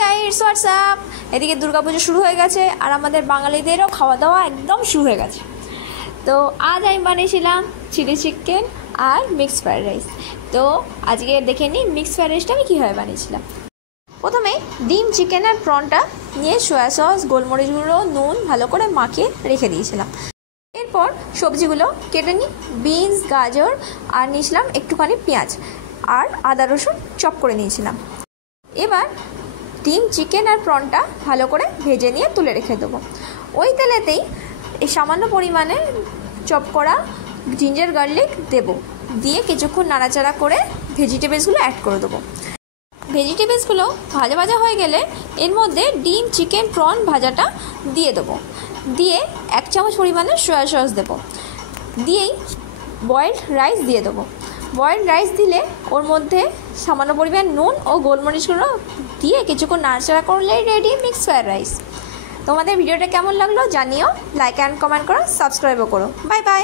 Guys WhatsApp. এদিকে দুর্গাপুজো শুরু হয়ে গেছে আর আমাদের বাঙালিদেরও খাওয়া দাওয়া একদম শুরু হয়ে গেছে। তো আজ আমি বানিয়েছিলাম চিলি চিকেন আর মিক্সড ফ্রাইড রাইস। তো আজকে দেখে নিই মিক্সড ফ্রাইড রাইসটা আমি কীভাবে বানিয়েছিলাম। প্রথমে ডিম, চিকেন আর প্রনটা নিয়ে সয়া সস, গোলমরিচ গুঁড়ো, নুন ভালো করে মাখিয়ে রেখে দিয়েছিলাম। এরপর সবজিগুলো কেটে নিই, বিনস, গাজর আর নিয়েছিলাম একটুখানি পেঁয়াজ আর আদা রসুন চপ করে নিয়েছিলাম। এবার ডিম, চিকেন আর প্রনটা ভালো করে ভেজে নিয়ে তুলে রেখে দেবো। ওই তেলেতেই এই সামান্য পরিমাণে চপ করা জিঞ্জার গার্লিক দেবো, দিয়ে কিছুক্ষণ নাড়াচাড়া করে ভেজিটেবলসগুলো অ্যাড করে দেবো। ভেজিটেবলসগুলো ভাজা ভাজা হয়ে গেলে এর মধ্যে ডিম, চিকেন, প্রন ভাজাটা দিয়ে দেবো, দিয়ে 1 চামচ পরিমাণে সয়া সস দেবো, দিয়েই বয়েলড রাইস দিয়ে দেবো। বয়েলড রাইস দিলে ওর মধ্যে সামান্য পরিমাণ নুন ও গোলমরিচ গুঁড়ো দিয়ে কিছুক্ষণ নাড়াচাড়া করলেই রেডি মিক্সড ফ্রাইড রাইস। তোমাদের ভিডিওটা কেমন লাগলো জানিও, লাইক অ্যান্ড কমেন্ট করো, সাবস্ক্রাইবও করো। Bye bye.